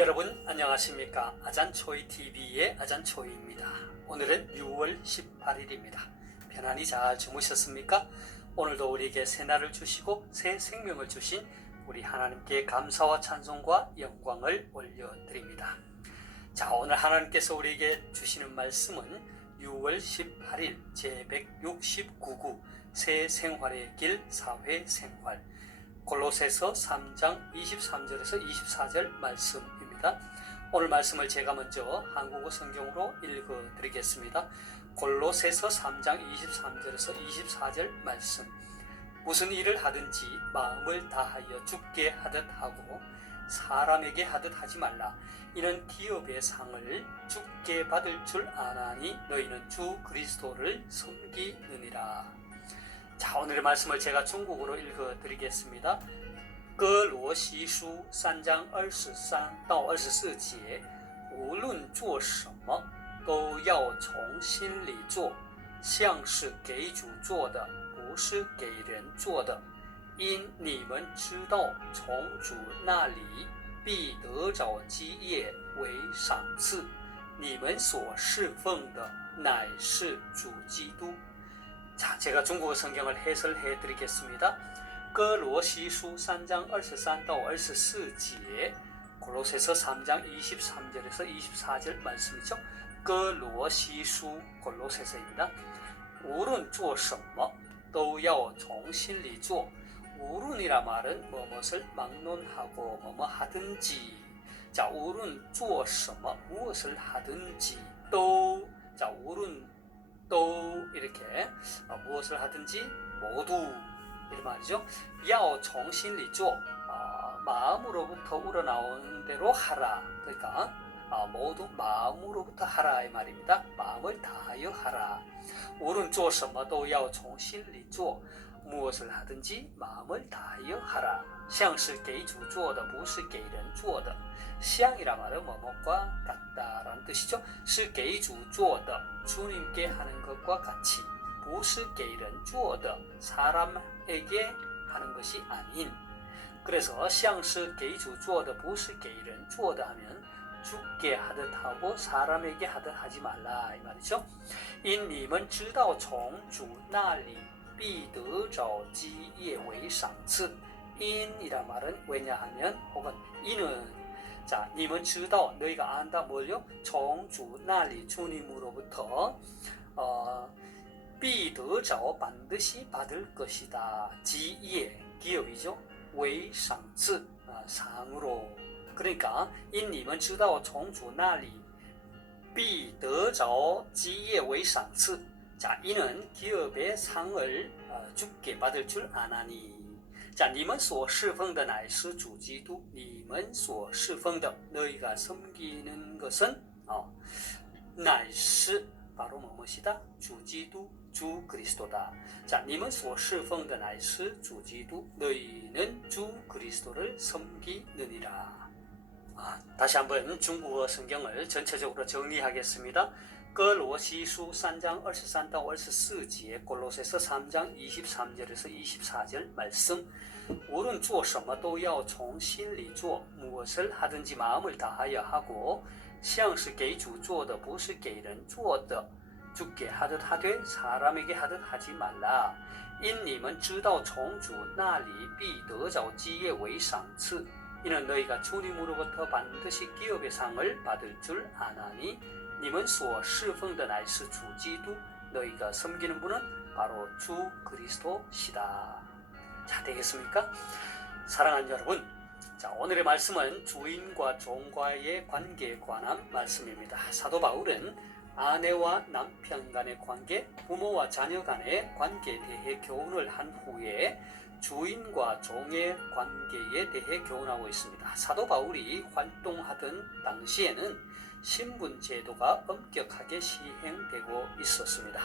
여러분 안녕하십니까 아잔초이 TV의 아잔초이입니다. 오늘은 6월 18일입니다. 편안히 잘 주무셨습니까? 오늘도 우리에게 새 날을 주시고 새 생명을 주신 우리 하나님께 감사와 찬송과 영광을 올려드립니다. 자 오늘 하나님께서 우리에게 주시는 말씀은 6월 18일 제169구 새 생활의 길 사회 생활 골로새서 3장 23절에서 24절 말씀 입니다. 오늘 말씀을 제가 먼저 한국어 성경으로 읽어 드리겠습니다. 골로새서 3장 23절에서 24절 말씀. 무슨 일을 하든지 마음을 다하여 죽게 하듯 하고 사람에게 하듯 하지 말라. 이는 기업의 상을 죽게 받을 줄 아나니 너희는 주 그리스도를 섬기느니라. 자, 오늘의 말씀을 제가 중국어로 읽어 드리겠습니다. 哥罗西书三章二十三到二十四节，无论做什么，都要从心里做，像是给主做的，不是给人做的。因你们知道，从主那里必得着基业为赏赐。你们所侍奉的乃是主基督。 자, 제가 중국어 성경을 해설해 드리겠습니다. 거로시书 3장 23到24节, 골로새서 3장 23절에서 24절 말씀이죠. 거로시书 골로새서입니다. 无论做什么都要从心里做. 우룬이라 말은 무엇을 막론하고 뭐뭐 하든지. 자, 우룬 做什么 무엇을 하든지. 또 자, 우룬 또 이렇게 어, 무엇을 하든지 모두 이런 말이죠. 야오 정신리 조 어, 마음으로부터 우러나오는 대로 하라. 그러니까 어, 모두 마음으로부터 하라 이 말입니다. 마음을 다하여 하라. 오른쪽 什么都要从心里做 무엇을 하든지 마음을 다하여 하라. 像是给主做的,不是给人做的. 像이라 말은 뭐뭐과 같다라는 뜻이죠. 是给主做的, 주님께 하는 것과 같이. 不是给人做的, 사람 에게 하는 것이 아닌. 그래서 像是给主做的,不是给人做的 하면 죽게 하듯 하고 사람에게 하듯 하지 말라 이 말이죠. 因你们知道从主那里必得着基业为赏赐。 in이라 말은 왜냐하면 혹은 이는 자, 님은 知道 너희가 안다 뭘요? 정주 나리 주님으로부터 어, 必得着 반드시 받을 것이다. 지예 기업이죠. 为赏赐 아, 상으로 그러니까 인님은 知道 정주 나리 必得着 지예 为赏赐 자, 이는 기업의 상을 어, 죽게 받을 줄 아나니. 자, 你们所侍奉的乃是主基督。你们所侍奉的 너희가 섬기는 것은 어, 乃是 바로 무엇이다? 주基督, 주 그리스도다. 자, 你们所侍奉的乃是主基督. 너희는 주 그리스도를 섬기느니라. 아, 다시 한번 중국어 성경을 전체적으로 정리하겠습니다. 哥罗西书三章二十三到二十四节，哥罗西书三章二十三节的是二十四节말씀。无论做什么都要从心里做，무엇을하든지마음을다하여하고，像是给主做的，不是给人做的。 주께하듯하되사람에게하듯하지말라。因你们知道从主那里必得着基业为赏赐。이는너희가주님으로부터반드시기업의상을받을줄아나니你们所侍奉的乃是主基督，너희가섬기는분은바로주그리스도시다。 자, 되겠습니까? 사랑하는 여러분, 자, 오늘의 말씀은 주인과 종과의 관계에 관한 말씀입니다. 사도 바울은 아내와 남편 간의 관계, 부모와 자녀 간의 관계에 대해 교훈을 한 후에 주인과 종의 관계에 대해 교훈하고 있습니다. 사도 바울이 활동하던 당시에는 신분 제도가 엄격하게 시행되고 있었습니다.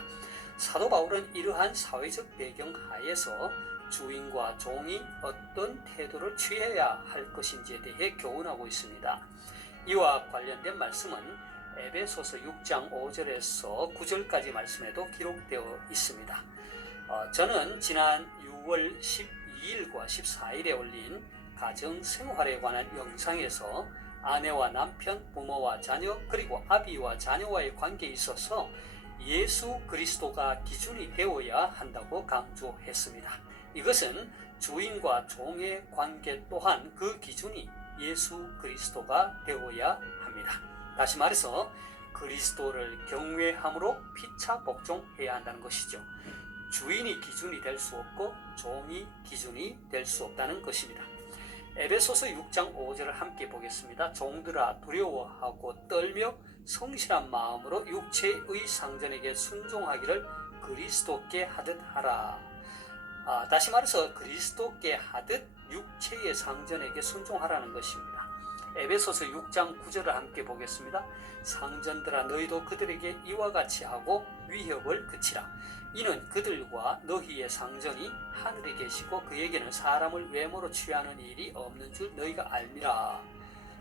사도 바울은 이러한 사회적 배경 하에서 주인과 종이 어떤 태도를 취해야 할 것인지에 대해 교훈하고 있습니다. 이와 관련된 말씀은 에베소서 6장 5절에서 9절까지 말씀에도 기록되어 있습니다. 어, 저는 지난 6월 12일과 14일에 올린 가정 생활에 관한 영상에서 아내와 남편, 부모와 자녀, 그리고 아비와 자녀와의 관계에 있어서 예수 그리스도가 기준이 되어야 한다고 강조했습니다. 이것은 주인과 종의 관계 또한 그 기준이 예수 그리스도가 되어야 합니다. 다시 말해서 그리스도를 경외함으로 피차 복종해야 한다는 것이죠. 주인이 기준이 될 수 없고 종이 기준이 될 수 없다는 것입니다. 에베소서 6장 5절을 함께 보겠습니다. 종들아 두려워하고 떨며 성실한 마음으로 육체의 상전에게 순종하기를 그리스도께 하듯 하라. 아, 다시 말해서 그리스도께 하듯 육체의 상전에게 순종하라는 것입니다. 에베소서 6장 9절을 함께 보겠습니다. 상전들아 너희도 그들에게 이와 같이 하고 위협을 그치라. 이는 그들과 너희의 상전이 하늘에 계시고 그에게는 사람을 외모로 취하는 일이 없는 줄 너희가 알미라.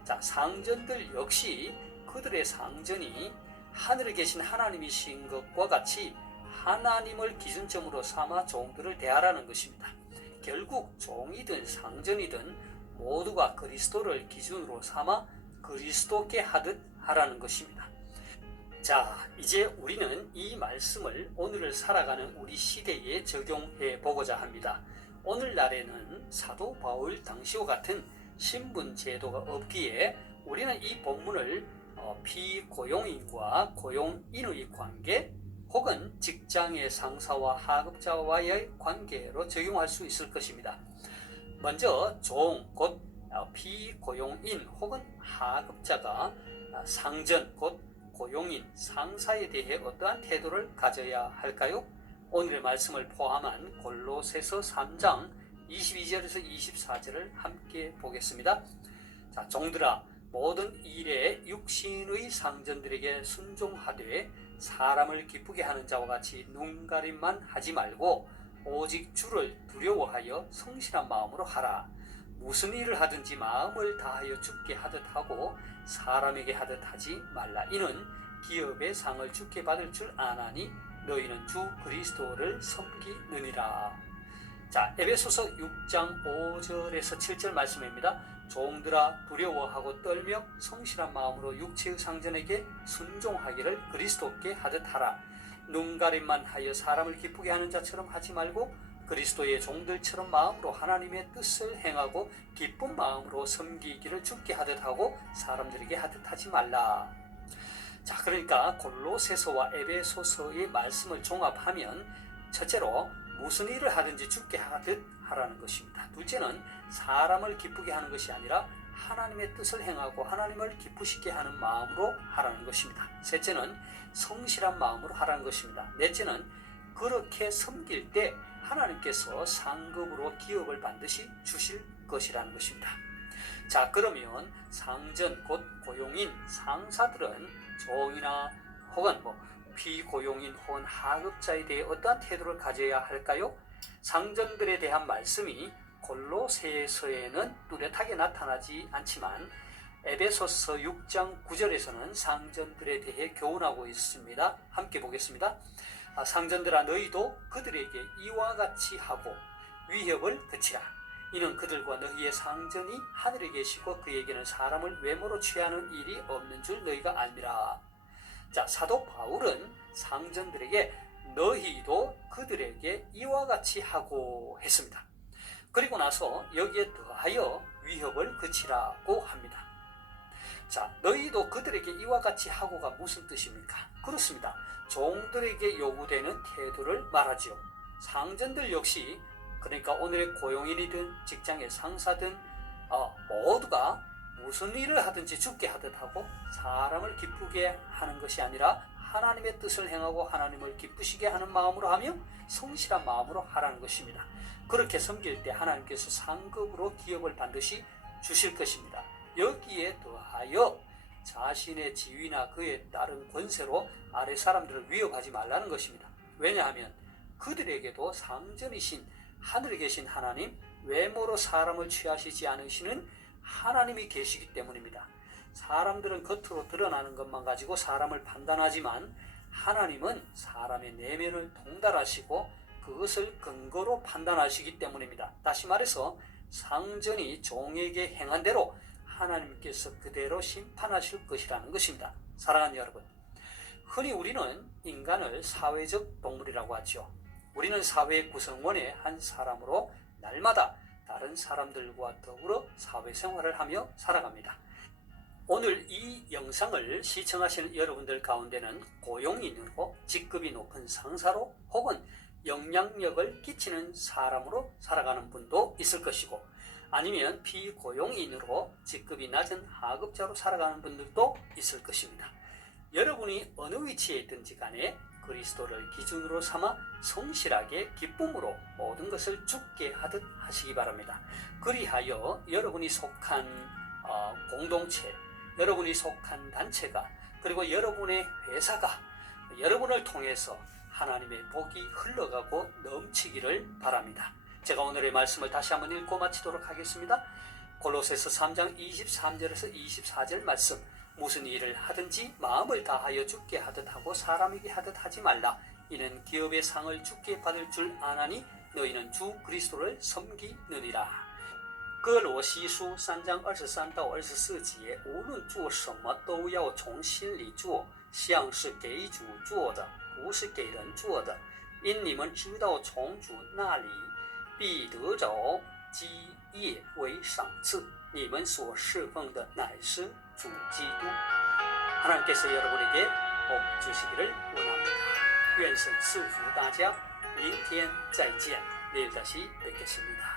자, 상전들 역시 그들의 상전이 하늘에 계신 하나님이신 것과 같이 하나님을 기준점으로 삼아 종들을 대하라는 것입니다. 결국 종이든 상전이든 모두가 그리스도를 기준으로 삼아 그리스도께 하듯 하라는 것입니다. 자, 이제 우리는 이 말씀을 오늘을 살아가는 우리 시대에 적용해 보고자 합니다. 오늘날에는 사도 바울 당시와 같은 신분 제도가 없기에 우리는 이 본문을 어, 비고용인과 고용인의 관계 혹은 직장의 상사와 하급자와의 관계로 적용할 수 있을 것입니다. 먼저 종, 곧 어, 비고용인 혹은 하급자가 어, 상전, 곧 고용인, 상사에 대해 어떠한 태도를 가져야 할까요? 오늘의 말씀을 포함한 골로새서 3장 22절에서 24절을 함께 보겠습니다. 자, 종들아 모든 일에 육신의 상전들에게 순종하되 사람을 기쁘게 하는 자와 같이 눈가림만 하지 말고 오직 주를 두려워하여 성실한 마음으로 하라. 무슨 일을 하든지 마음을 다하여 죽게 하듯 하고 사람에게 하듯 하지 말라. 이는 기업의 상을 죽게 받을 줄 아나니 너희는 주 그리스도를 섬기느니라. 자, 에베소서 6장 5절에서 7절 말씀입니다. 종들아 두려워하고 떨며 성실한 마음으로 육체의 상전에게 순종하기를 그리스도께 하듯 하라. 눈가림만 하여 사람을 기쁘게 하는 자처럼 하지 말고 그리스도의 종들처럼 마음으로 하나님의 뜻을 행하고 기쁜 마음으로 섬기기를 죽게 하듯 하고 사람들에게 하듯 하지 말라. 자, 그러니까 골로새서와 에베소서의 말씀을 종합하면 첫째로 무슨 일을 하든지 죽게 하듯 하라는 것입니다. 둘째는 사람을 기쁘게 하는 것이 아니라 하나님의 뜻을 행하고 하나님을 기쁘시게 하는 마음으로 하라는 것입니다. 셋째는 성실한 마음으로 하라는 것입니다. 넷째는 그렇게 섬길 때 하나님께서 상급으로 기업을 반드시 주실 것이라는 것입니다. 자, 그러면 상전 곧 고용인 상사들은 종이나 혹은 뭐 비고용인 혹은 하급자에 대해 어떠한 태도를 가져야 할까요? 상전들에 대한 말씀이 골로새서에는 뚜렷하게 나타나지 않지만 에베소서 6장 9절에서는 상전들에 대해 교훈하고 있습니다. 함께 보겠습니다. 아, 상전들아 너희도 그들에게 이와 같이 하고 위협을 그치라. 이는 그들과 너희의 상전이 하늘에 계시고 그에게는 사람을 외모로 취하는 일이 없는 줄 너희가 알미라. 자, 사도 바울은 상전들에게 너희도 그들에게 이와 같이 하고 했습니다. 그리고 나서 여기에 더하여 위협을 그치라고 합니다. 자, 너희도 그들에게 이와 같이 하고가 무슨 뜻입니까? 그렇습니다. 종들에게 요구되는 태도를 말하지요. 상전들 역시 그러니까 오늘의 고용인이든 직장의 상사든 어, 모두가 무슨 일을 하든지 죽게 하듯 하고 사람을 기쁘게 하는 것이 아니라 하나님의 뜻을 행하고 하나님을 기쁘시게 하는 마음으로 하며 성실한 마음으로 하라는 것입니다. 그렇게 섬길 때 하나님께서 상급으로 기업을 반드시 주실 것입니다. 여기에 더하여 자신의 지위나 그에 따른 권세로 아래 사람들을 위협하지 말라는 것입니다. 왜냐하면 그들에게도 상전이신 하늘에 계신 하나님, 외모로 사람을 취하시지 않으시는 하나님이 계시기 때문입니다. 사람들은 겉으로 드러나는 것만 가지고 사람을 판단하지만 하나님은 사람의 내면을 통달하시고 그것을 근거로 판단하시기 때문입니다. 다시 말해서 상전이 종에게 행한 대로 하나님께서 그대로 심판하실 것이라는 것입니다. 사랑하는 여러분, 흔히 우리는 인간을 사회적 동물이라고 하죠. 우리는 사회 구성원의 한 사람으로 날마다 다른 사람들과 더불어 사회생활을 하며 살아갑니다. 오늘 이 영상을 시청하시는 여러분들 가운데는 고용인으로 직급이 높은 상사로 혹은 영향력을 끼치는 사람으로 살아가는 분도 있을 것이고 아니면 비고용인으로 직급이 낮은 하급자로 살아가는 분들도 있을 것입니다. 여러분이 어느 위치에 있든지 간에 그리스도를 기준으로 삼아 성실하게 기쁨으로 모든 것을 죽게 하듯 하시기 바랍니다. 그리하여 여러분이 속한 어, 공동체, 여러분이 속한 단체가 그리고 여러분의 회사가 여러분을 통해서 하나님의 복이 흘러가고 넘치기를 바랍니다. 제가 오늘의 말씀을 다시 한번 읽고 마치도록 하겠습니다. 골로새서 3장 23절에서 24절 말씀 무슨 일을 하든지 마음을 다하여 죽게 하듯 하고 사람에게 하듯 하지 말라 이는 기업의 상을 죽게 받을 줄 아나니 너희는 주 그리스도를 섬기느니라 哥罗西书三章二十三到二十四节，无论做什么都要从心里做，像是给主做的，不是给人做的。因你们知道从主那里必得着基业为赏赐。你们所侍奉的乃是主基督。 하나님께서 여러분에게 복 주시기를 원합니다. 愿神赐福大家，明天再见，내일 다시 뵙겠습니다.